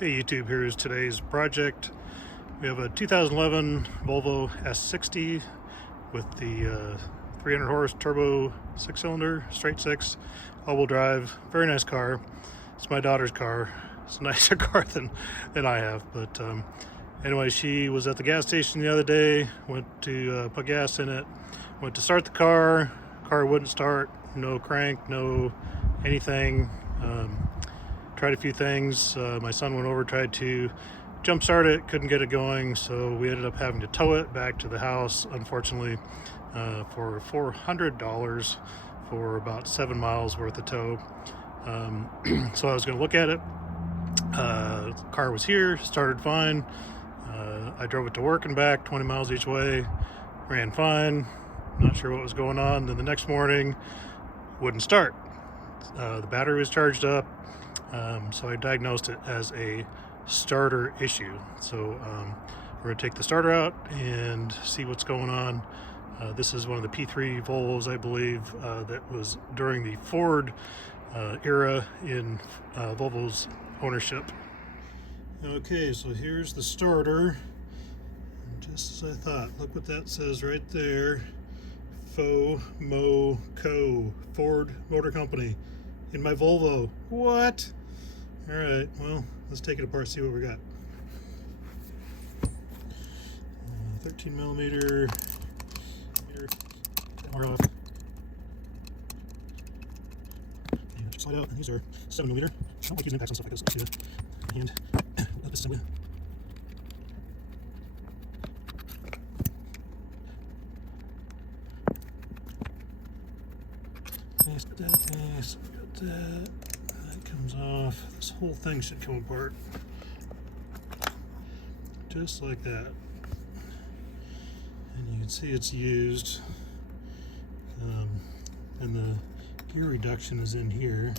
Hey YouTube, here's today's project. We have a 2011 Volvo S60 with the 300 horse turbo 6-cylinder, straight 6, all-wheel drive. Very nice car. It's my daughter's car. It's a nicer car than I have. But anyway, she was at the gas station the other day, went to put gas in it, went to start the car wouldn't start, no crank, no anything. Tried a few things. My son went over, tried to jump start it, couldn't get it going, so we ended up having to tow it back to the house, unfortunately, for $400 for about 7 miles worth of tow. So I was going to look at it. The car was here, started fine. I drove it to work and back, 20 miles each way, ran fine, not sure what was going on. Then the next morning, wouldn't start. The battery was charged up. So I diagnosed it as a starter issue. So we're going to take the starter out and see what's going on. This is one of the P3 Volvos, I believe, that was during the Ford era in Volvo's ownership. Okay, so here's the starter. Just as I thought, look what that says right there. FOMO-CO, Ford Motor Company, in my Volvo. What? All right, well, let's take it apart, see what we got. 13 millimeter. Slide out, and these are 7 millimeter. I don't like using impacts on stuff like this. Let's see the hand. This assembly. Nice, got that. That comes off. This whole thing should come apart. Just like that. And you can see it's used. And the gear reduction is in here.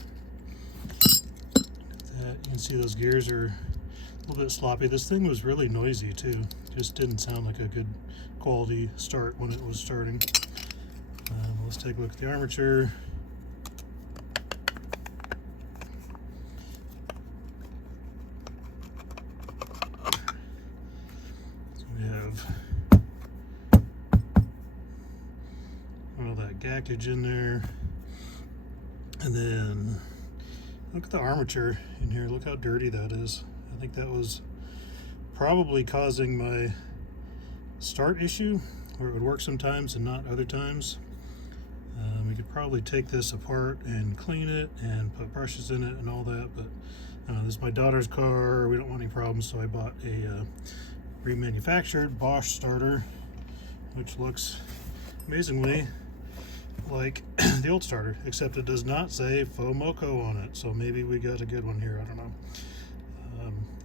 That, you can see those gears are a little bit sloppy. This thing was really noisy too. Just didn't sound like a good quality start when it was starting. Let's take a look at the armature. All that gackage in there, and then look at the armature in here. Look how dirty that is. I think that was probably causing my start issue, where it would work sometimes and not other times. We could probably take this apart and clean it and put brushes in it and all that, but this is my daughter's car. We don't want any problems, so I bought a remanufactured Bosch starter, which looks amazingly like the old starter, except it does not say FOMO-CO on it, so maybe we got a good one here. I don't know.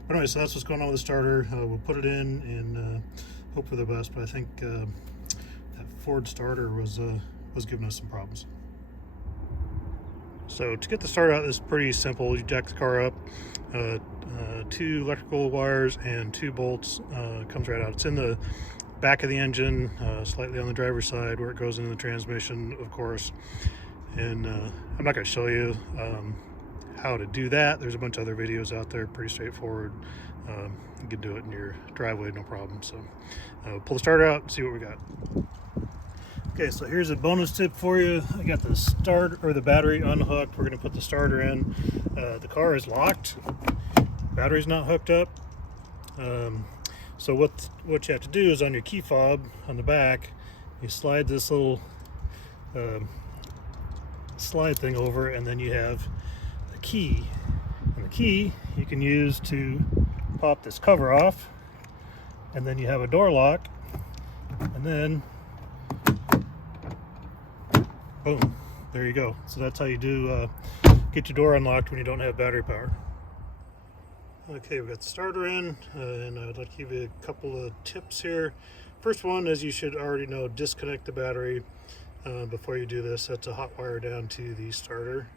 But anyway, so that's what's going on with the starter. We'll put it in and hope for the best, but I think that Ford starter was giving us some problems. So to get the starter out, this is pretty simple. You jack the car up, 2 electrical wires and 2 bolts, comes right out. It's in the back of the engine, slightly on the driver's side where it goes into the transmission, of course. And I'm not going to show you how to do that. There's a bunch of other videos out there, pretty straightforward. You can do it in your driveway, no problem. So pull the starter out and see what we got. Okay, so here's a bonus tip for you. I got the the battery unhooked. We're going to put the starter in. The car is locked. Battery's not hooked up. So what you have to do is on your key fob on the back, you slide this little slide thing over, and then you have a key. And the key you can use to pop this cover off, and then you have a door lock, and then boom, there you go. So that's how you do get your door unlocked when you don't have battery power. Okay, we've got the starter in, and I'd like to give you a couple of tips here. First one is you should already know, disconnect the battery before you do this. That's a hot wire down to the starter.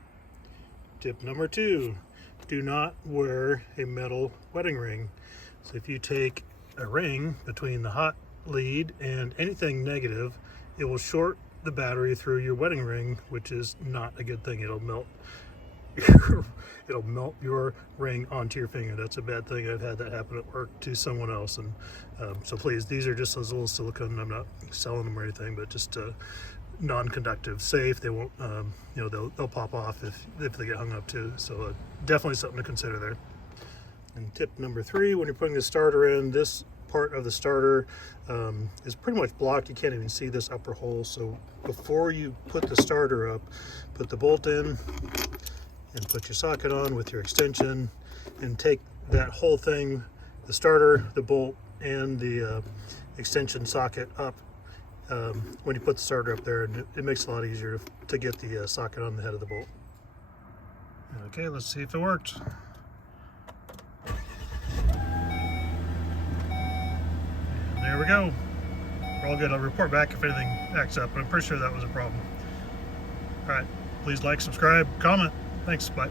Tip number 2, do not wear a metal wedding ring. So if you take a ring between the hot lead and anything negative, it will short the battery through your wedding ring, which is not a good thing. It'll melt it'll melt your ring onto your finger. That's a bad thing. I've had that happen at work to someone else. And so please, these are just those little silicone. I'm not selling them or anything, but just non-conductive, safe. They won't, you know, they'll pop off if they get hung up too. So definitely something to consider there. And tip number 3, when you're putting the starter in, this part of the starter is pretty much blocked. You can't even see this upper hole. So before you put the starter up, put the bolt in and put your socket on with your extension, and take that whole thing, the starter, the bolt, and the extension socket up when you put the starter up there, and it makes it a lot easier to get the socket on the head of the bolt. Okay, let's see if it worked. There we go. We're all good. I'll report back if anything acts up, but I'm pretty sure that was a problem. All right. Please like, subscribe, comment. Thanks. Bye.